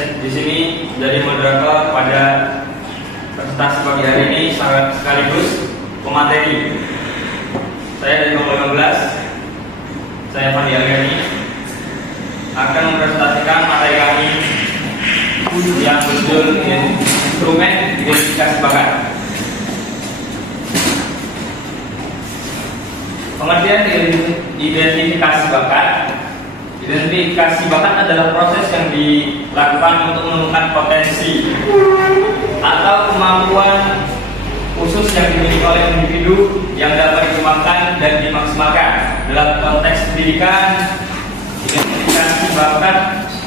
saya di sini menjadi moderator pada presentasi pagi hari ini sekaligus pemateri. Saya dari kelompok 15, saya Fandi Algani, akan mempresentasikan materi kami yang berjudul instrumen identifikasi bakat. Pengertian identifikasi bakat. Identifikasi bakat adalah proses yang dilakukan untuk menemukan potensi atau kemampuan khusus yang dimiliki oleh individu yang dapat dikembangkan dan dimaksimalkan. Dalam konteks pendidikan, identifikasi bakat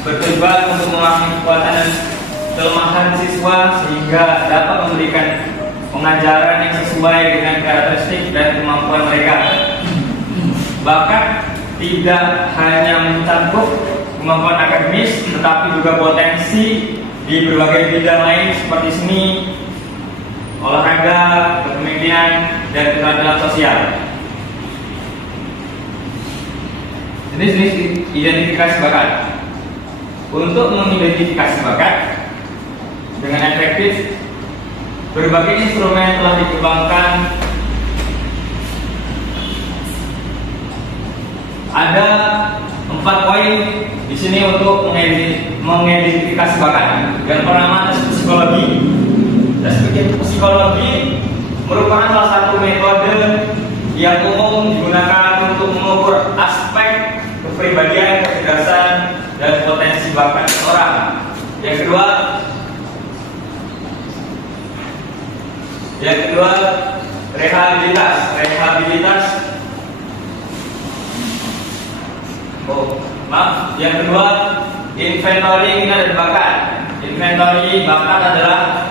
bertujuan untuk memahami kekuatan dan kelemahan siswa sehingga dapat memberikan pengajaran yang sesuai dengan karakteristik dan kemampuan mereka. Bakat tidak hanya mencakup kemampuan akademis, tetapi juga potensi di berbagai bidang lain seperti seni, olahraga, kepemimpinan, dan keterampilan sosial. Jenis-jenis identifikasi bakat. Untuk mengidentifikasi bakat dengan efektif, berbagai instrumen telah dikembangkan. Ada 4 poin di sini untuk mengidentifikasi bakat. Yang pertama tes psikologi. Tes psikologi merupakan salah satu metode yang umum digunakan untuk mengukur aspek kepribadian, kecerdasan, dan potensi bakat seseorang. Yang kedua, rehabilitas. Yang kedua, inventory minat dan bakat. Inventory bakat adalah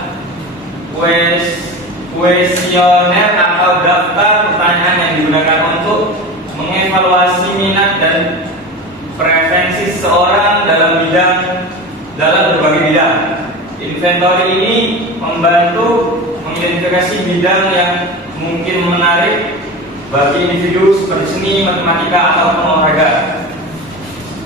kuesioner atau daftar pertanyaan yang digunakan untuk mengevaluasi minat dan preferensi seseorang dalam berbagai bidang. Inventory ini membantu mengidentifikasi bidang yang mungkin menarik bagi individu seperti seni, matematika, atau olahraga.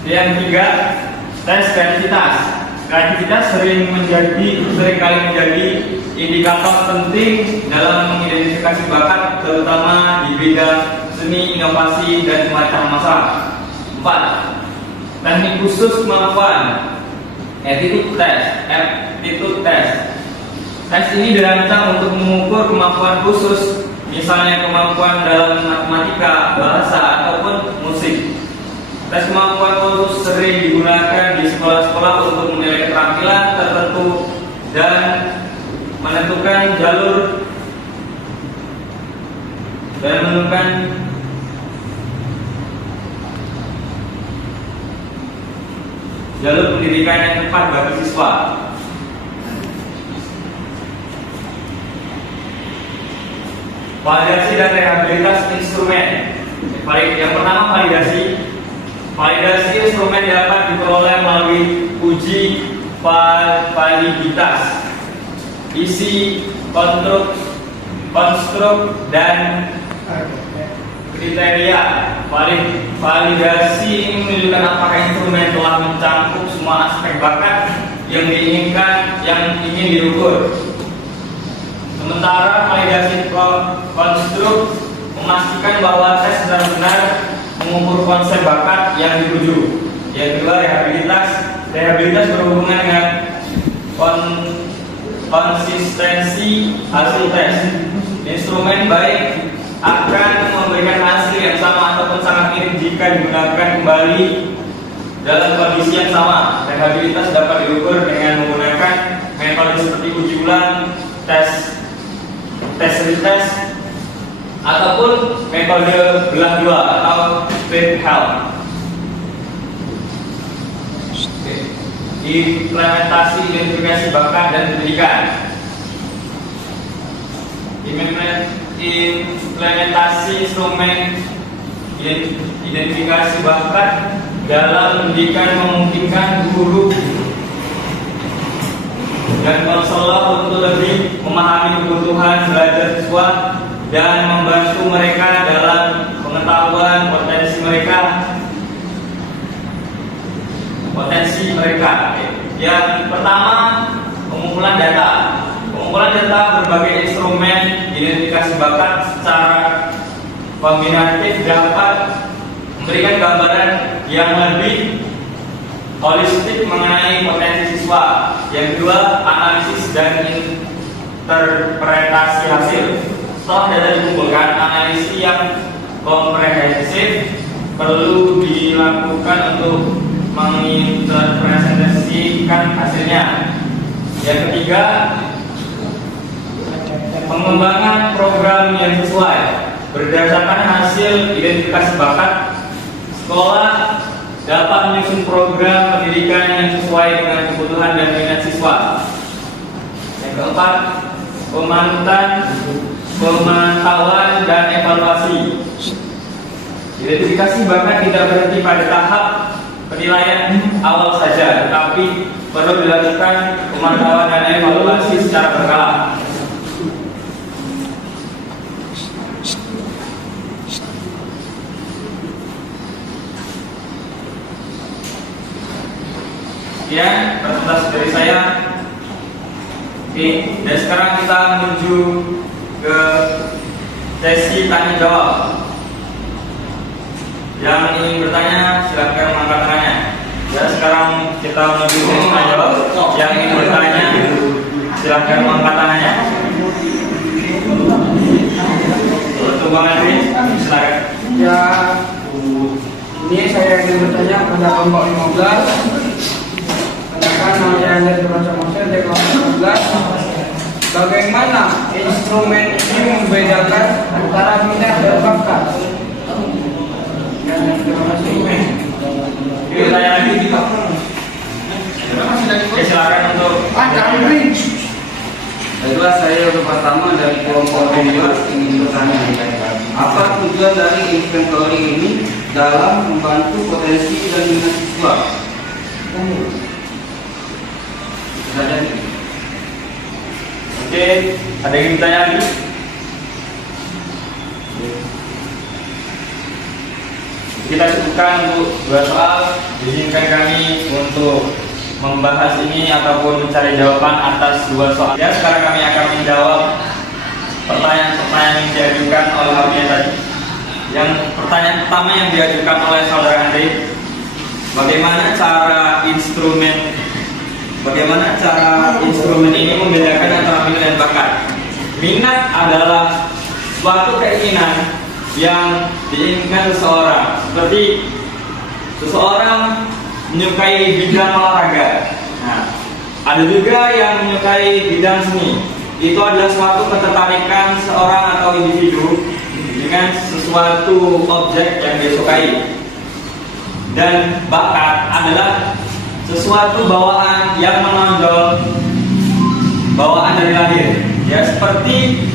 Yang ketiga, tes kreativitas. Kreativitas seringkali menjadi indikator penting dalam mengidentifikasi bakat, terutama di bidang seni, inovasi, dan pemecahkan masalah. 4. Teknik khusus kemampuan. Attitude test. Tes ini dirancang untuk mengukur kemampuan khusus, misalnya kemampuan dalam matematika, bahasa, ataupun musik. Tes kemampuan khusus sering digunakan di sekolah-sekolah untuk menilai keterampilan tertentu dan menentukan jalur pendidikan yang tepat bagi siswa. Validasi dan rehabilitas instrumen. Yang pertama, validasi instrumen dapat diperoleh melalui uji validitas, isi, konstruk, dan kriteria. Validasi ini menunjukkan apakah instrumen telah mencakup semua aspek bakat yang ingin diukur. Sementara validasi konstruk memastikan bahwa tes benar-benar mengukur konsep bakat yang dituju. Yang kedua, rehabilitas berhubungan dengan konsistensi hasil tes. Instrumen baik akan memberikan hasil yang sama ataupun sangat mirip jika digunakan kembali dalam kondisi yang sama. Rehabilitas dapat diukur dengan menggunakan metode seperti uji ulang, tes retest, ataupun metode belah dua atau flip help. Implementasi identifikasi bakat dan pendidikan. Implementasi instrumen identifikasi bakat dalam pendidikan memungkinkan guru dan konselor untuk lebih memahami kebutuhan belajar siswa dan membantu mereka dalam pengetahuan potensi mereka. Yang pertama, pengumpulan data. Pengumpulan data berbagai instrumen identifikasi bakat secara kombinatif dapat memberikan gambaran yang lebih holistik mengenai potensi siswa. Yang kedua, analisis dan interpretasi hasil. Setelah data dikumpulkan, analisis yang komprehensif perlu dilakukan untuk menginterpretasikan hasilnya. Yang ketiga, pengembangan program yang sesuai berdasarkan hasil identifikasi bakat. Sekolah dapat menyusun program pendidikan yang sesuai dengan kebutuhan dan minat siswa. Yang keempat, pemantauan dan evaluasi. Identifikasi bakat tidak berhenti pada tahap penilaian awal saja, tetapi perlu dilakukan pemantauan dan evaluasi secara berkala. Sekian presentasi dari saya. Oke, dan sekarang kita menuju ke sesi tanya jawab. Yang ingin bertanya silakan mengangkat tangannya. Dan sekarang kita menuju sesi tanya jawab. Yang ingin bertanya silakan mengangkat tangannya. Untuk Bang Andri, silakan. Ya, ini saya ingin bertanya pada kelompok 15. Tanyakan yang dari Baca Mosen dari kelompok 15. Bagaimana instrumen ini membedakan antara minat dan bakat? Terima kasih. Bertanya lagi kita. Silakan untuk Baiklah, saya untuk pertama dari kelompok 12 ingin bertanya, apa tujuan dari inventory ini dalam membantu potensi dan minat siswa? Oke, ada yang bertanya lagi? Kita cukupkan untuk 2 soal. Izinkan kami untuk membahas ini ataupun mencari jawaban atas 2 soal. Ya, sekarang kami akan menjawab pertanyaan-pertanyaan yang diajukan oleh Habibie tadi. Yang pertanyaan pertama yang diajukan oleh saudara Andre, bagaimana cara instrumen ini membedakan antara minat dan bakat? Minat adalah suatu keinginan yang diinginkan seseorang, seperti seseorang menyukai bidang olahraga. Nah, ada juga yang menyukai bidang seni. Itu adalah suatu ketertarikan seorang atau individu dengan sesuatu objek yang dia sukai. Dan bakat adalah sesuatu bawaan yang menonjol, bawaan dari lahir. Ya, seperti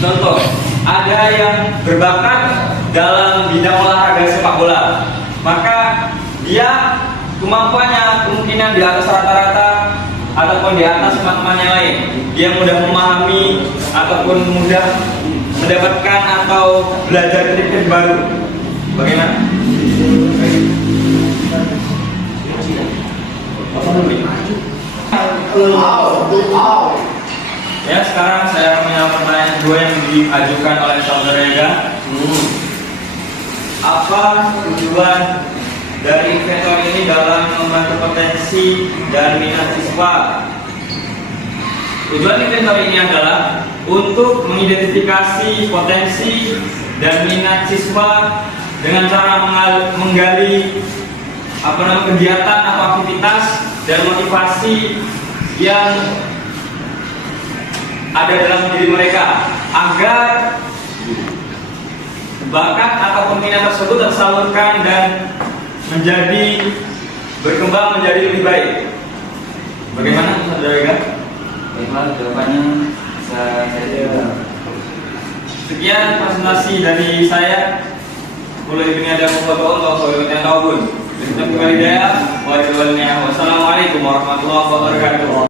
contoh, ada yang berbakat dalam bidang olahraga sepak bola, maka dia kemampuannya kemungkinan di atas rata-rata ataupun di atas teman-teman yang lain. Dia mudah memahami ataupun mudah mendapatkan atau belajar trik-trik baru. Bagaimana? Ya, sekarang saya menjawab pertanyaan kedua yang diajukan oleh saudara Ega. Apa tujuan dari inventory ini dalam membantu potensi dan minat siswa? Tujuan inventory ini adalah untuk mengidentifikasi potensi dan minat siswa dengan cara menggali kegiatan atau aktivitas dan motivasi yang ada dalam diri mereka agar bakat atau minat tersebut tersalurkan dan berkembang menjadi lebih baik. Bagaimana, saudara Ega? Baiklah, jawabannya saya. Sekian presentasi dari saya. Mulai ini ada foto untuk yang tahu pun. Wassalamualaikum warahmatullahi wabarakatuh.